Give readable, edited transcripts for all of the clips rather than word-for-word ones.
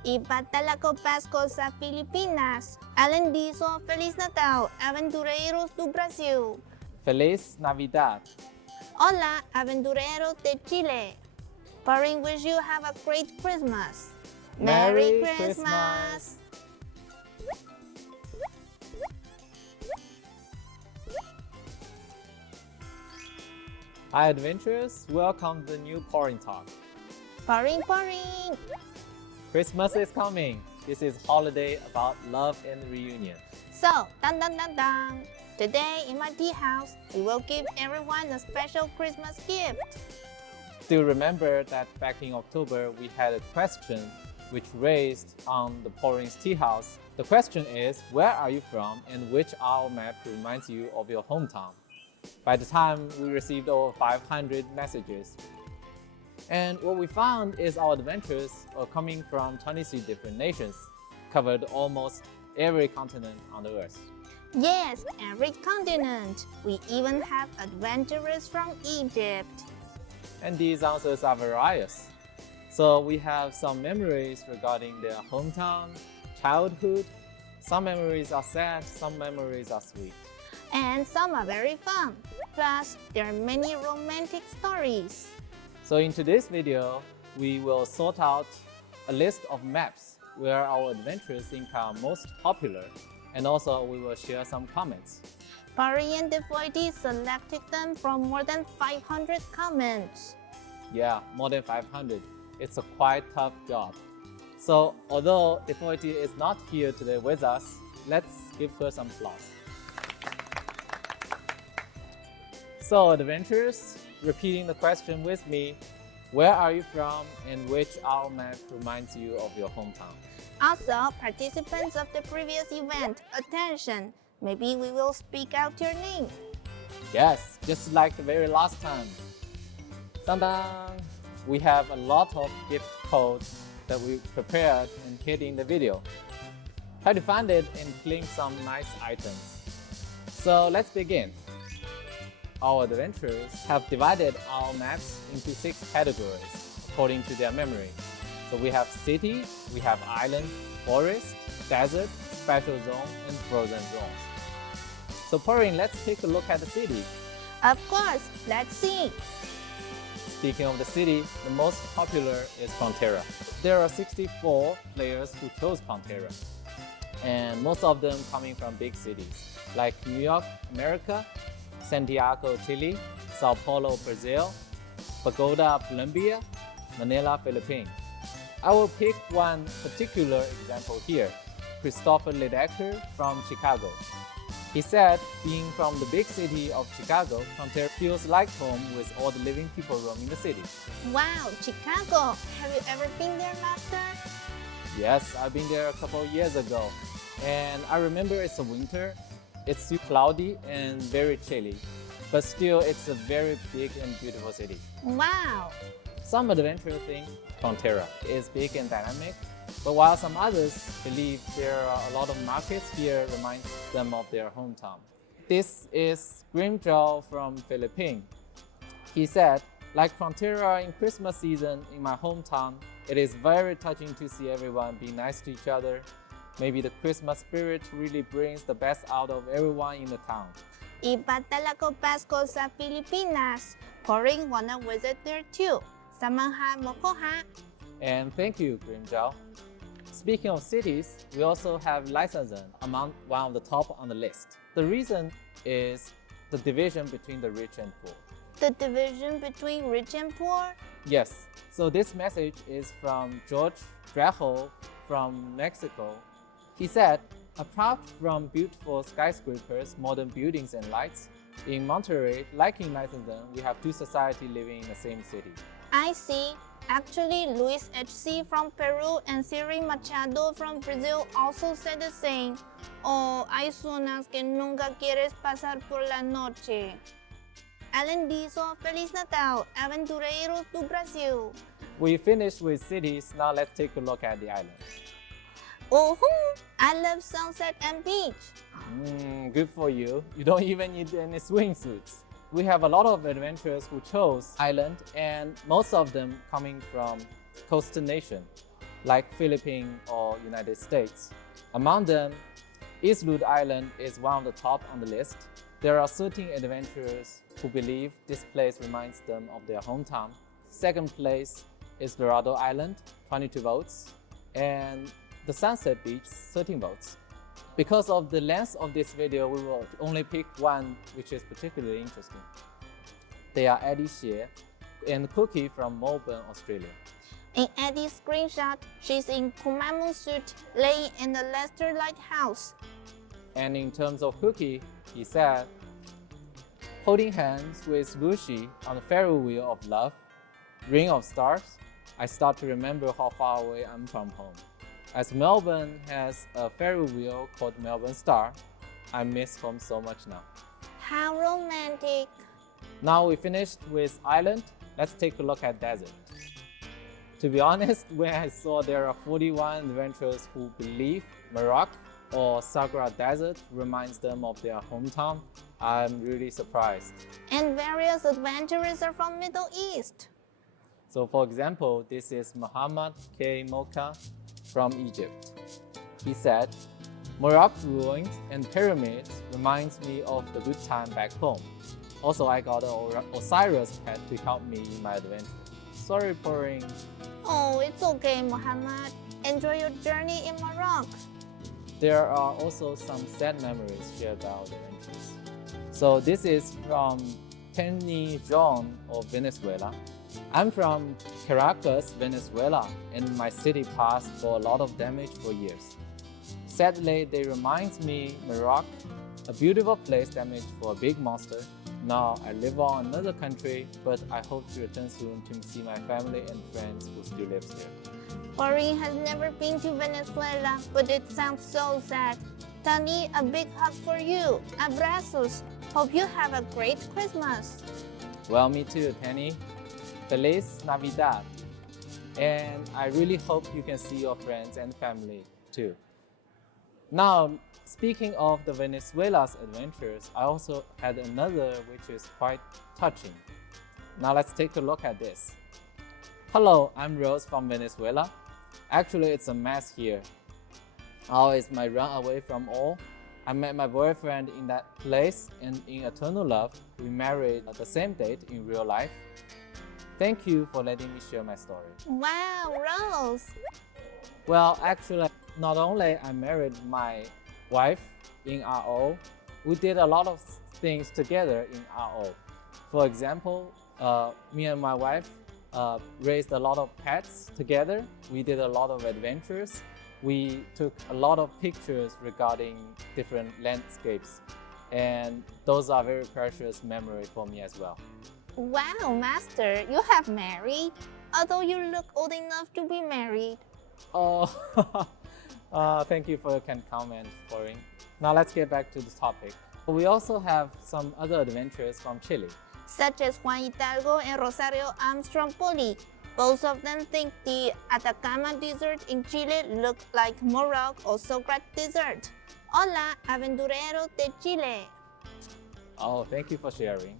Iba talaga Pasko sa Pilipinas. Alan Diso, Feliz Natal, Aventureiros do Brasil. Feliz Navidad. Hola, Aventureros de Chile. Paring wish you have a great Christmas. Merry Christmas. Hi adventurers, welcome to the new Pouring Talk. Paring. Christmas is coming. This is holiday about love and reunion. So, dun. Today in my tea house, we will give everyone a special Christmas gift. Still remember that back in October we had a question which raised on the Pouring's Tea House. The question is, where are you from and which owl map reminds you of your hometown? By the time we received over 500 messages. And what we found is our adventures are coming from 23 different nations, covered almost every continent on the earth. Yes, every continent. We even have adventurers from Egypt. And these answers are various. So we have some memories regarding their hometown, childhood. Some memories are sad, some memories are sweet. And some are very fun. Plus, there are many romantic stories. So in today's video, we will sort out a list of maps where our adventures think are most popular. And also we will share some comments. Pari and Devoity selected them from more than 500 comments. Yeah, more than 500. It's a quite tough job. So although Devoity is not here today with us, let's give her some applause. So adventurers, repeating the question with me, where are you from and which owl map reminds you of your hometown? Also, participants of the previous event, attention! Maybe we will speak out your name. Yes, just like the very last time. Dun-dun! We have a lot of gift codes that we prepared and hid in the video. Try to find it and claim some nice items. So let's begin. Our adventurers have divided our maps into 6 categories according to their memory. So we have city, we have island, forest, desert, special zone, and frozen zones. So Pouring, let's take a look at the city. Of course, let's see. Speaking of the city, the most popular is Frontera. There are 64 players who chose Frontera, and most of them coming from big cities like New York, America, Santiago, Chile, Sao Paulo, Brazil, Bogota, Colombia, Manila, Philippines. I will pick one particular example here, Christopher Ledecker from Chicago. He said, being from the big city of Chicago, Frontera feels like home with all the living people roaming the city. Wow, Chicago! Have you ever been there, Master? Yes, I've been there a couple of years ago. And I remember it's a winter. It's too cloudy and very chilly. But still, it's a very big and beautiful city. Wow! Some adventurers think Frontera is big and dynamic, but while some others believe there are a lot of markets here reminds them of their hometown. This is Gingerbread from Philippines. He said, like Frontera in Christmas season in my hometown, it is very touching to see everyone be nice to each other. Maybe the Christmas spirit really brings the best out of everyone in the town. Iba talaga Pasko sa Pilipinas. Pouring wanna visit there too. Samahan mo ko ha? And thank you, Gingerbread. Speaking of cities, we also have Lysazen among one of the top on the list. The reason is the division between the rich and poor. The division between rich and poor? Yes, so this message is from George Trejo from Mexico. He said, apart from beautiful skyscrapers, modern buildings and lights, in Monterrey, like in Lysazen, we have 2 societies living in the same city. I see. Actually, Luis HC from Peru and Siri Machado from Brazil also said the same. Oh, hay zonas que nunca quieres pasar por la noche. Alan Diso, Feliz Natal, Aventureiros do Brasil. We finished with cities, now let's take a look at the island. Oh, I love sunset and beach. Good for you. You don't even need any swimsuits. We have a lot of adventurers who chose island, and most of them coming from coastal nation. like Philippines or United States. Among them, Eastwood Island is one of the top on the list. There are certain adventurers who believe this place reminds them of their hometown. Second place is Dorado Island, 22 votes, and the Sunset Beach, 13 votes. Because of the length of this video, we will only pick one which is particularly interesting. They are Eddie Xie and Cookie from Melbourne, Australia. In Eddie's screenshot, she's in Kumamoon suit laying in the Leicester Lighthouse. And in terms of Cookie, he said, holding hands with Lucy on the Ferry wheel of love, ring of stars, I start to remember how far away I'm from home. As Melbourne has a ferry wheel called Melbourne Star, I miss home so much now. How romantic. Now we finished with island, let's take a look at desert. To be honest, when I saw there are 41 adventurers who believe Morocco or Sagra Desert reminds them of their hometown, I'm really surprised. And various adventurers are from Middle East. So for example, this is Muhammad K. Mocha from Egypt. He said, Morocco ruins and pyramids reminds me of the good time back home. Also, I got an Osiris pet to help me in my adventure. Sorry, pouring. Oh, it's okay, Muhammad. Enjoy your journey in Morocco. There are also some sad memories shared by our adventures. So this is from Penny John of Venezuela. I'm from Caracas, Venezuela, and my city passed for a lot of damage for years. Sadly, they reminds me Morocco, a beautiful place damaged for a big monster. Now I live on another country, but I hope to return soon to see my family and friends who still lives here. Corinne has never been to Venezuela, but it sounds so sad. Tani, a big hug for you. Abrazos. Hope you have a great Christmas. Well, me too, Penny. Feliz Navidad. And I really hope you can see your friends and family too. Now, speaking of the Venezuela's adventures, I also had another which is quite touching. Now let's take a look at this. Hello, I'm Rose from Venezuela. Actually, it's a mess here. How is my run away from all? I met my boyfriend in that place and in eternal love, we married at the same date in real life. Thank you for letting me share my story. Wow, Rose. Well, actually, not only I married my wife in RO, we did a lot of things together in RO. For example, me and my wife raised a lot of pets together. We did a lot of adventures. We took a lot of pictures regarding different landscapes, and those are very precious memories for me as well. Wow, Master, you have married? Although you look old enough to be married. Oh, thank you for your kind comment, Corinne. Now let's get back to the topic. We also have some other adventures from Chile. Such as Juan Hidalgo and Rosario Armstrong Poli. Both of them think the Atacama Desert in Chile looked like Morocco or Socrates Desert. Hola, aventureros de Chile. Oh, thank you for sharing.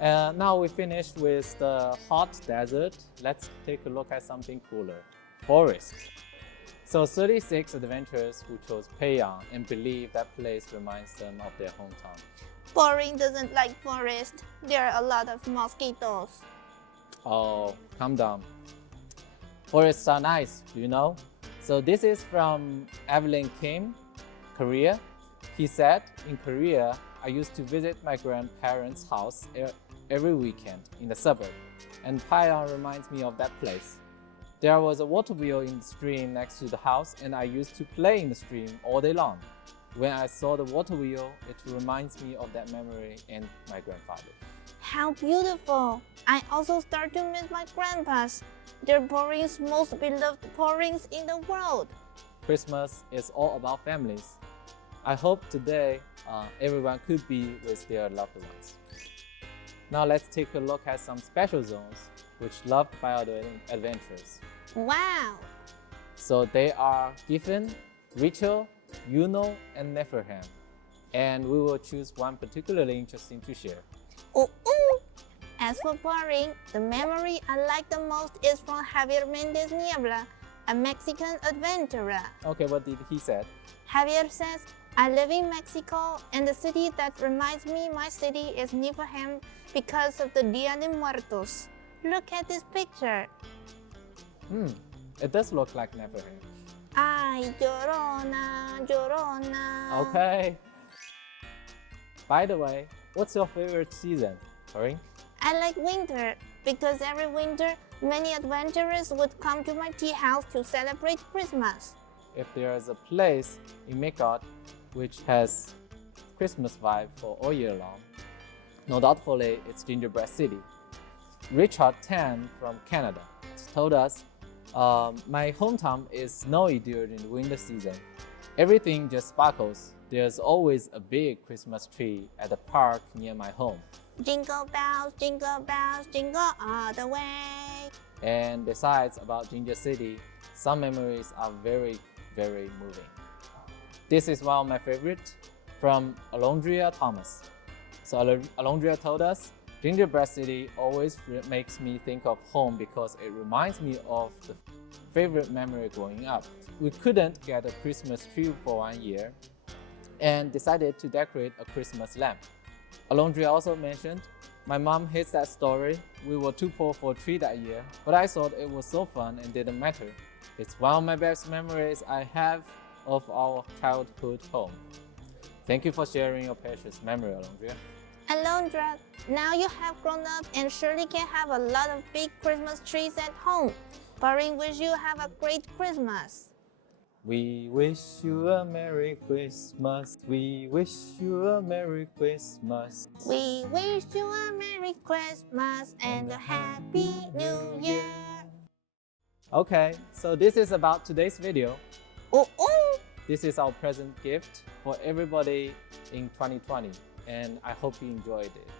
Now we finished with the hot desert. Let's take a look at something cooler. Forest. So 36 adventurers who chose Payang and believe that place reminds them of their hometown. Boring doesn't like forest. There are a lot of mosquitoes. Oh, calm down. Forests are nice, do you know? So this is from Evelyn Kim, Korea. He said, in Korea, I used to visit my grandparents' house every weekend in the suburb, and Payang reminds me of that place. There was a water wheel in the stream next to the house, and I used to play in the stream all day long. When I saw the water wheel, it reminds me of that memory and my grandfather. How beautiful! I also start to miss my grandpas. They're Boring's most beloved Borings in the world. Christmas is all about families. I hope today everyone could be with their loved ones. Now let's take a look at some special zones which loved by our adventurers. Wow! So they are Giffen, Rachel, Juno, and Neferham. And we will choose one particularly interesting to share. Ooh, ooh. As for Boring, the memory I like the most is from Javier Mendez Niebla. a Mexican adventurer. Okay, what did he say? Javier says, I live in Mexico, and the city that reminds me my city is Niflheim because of the Dia de Muertos. Look at this picture. It does look like Neverland. Ay, llorona, llorona. Okay. By the way, what's your favorite season, Corinne? I like winter because every winter, many adventurers would come to my tea house to celebrate Christmas. If there is a place in Mecca which has Christmas vibe for all year long, no doubtfully it's Gingerbread City. Richard Tan from Canada told us, my hometown is snowy during the winter season. Everything just sparkles. There's always a big Christmas tree at the park near my home. Jingle bells, jingle all the way. And besides about Ginger City, some memories are very, very moving. This is one of my favorites from Alondria Thomas. So Alondria told us, Gingerbread City always makes me think of home because it reminds me of the favorite memory growing up. We couldn't get a Christmas tree for 1 year and decided to decorate a Christmas lamp. Alondria also mentioned, my mom hates that story. We were too poor for a tree that year, but I thought it was so fun and didn't matter. It's one of my best memories I have of our childhood home. Thank you for sharing your precious memory, Alondria. Alondra, now you have grown up and surely can have a lot of big Christmas trees at home. Corinne wish you have a great Christmas. We wish you a Merry Christmas. We wish you a Merry Christmas. We wish you a Merry Christmas and a Happy New Year. Okay, so this is about today's video. Ooh. This is our present gift for everybody in 2020, and I hope you enjoyed it.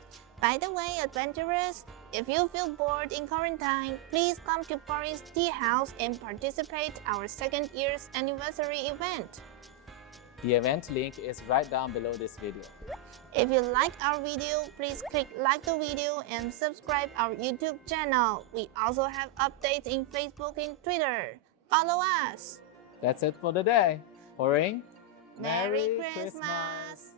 By the way, adventurers, if you feel bored in quarantine, please come to Corinne's Tea House and participate our 2nd year's anniversary event. The event link is right down below this video. If you like our video, please click like the video and subscribe our YouTube channel. We also have updates in Facebook and Twitter. Follow us. That's it for today. Corinne, Merry Christmas.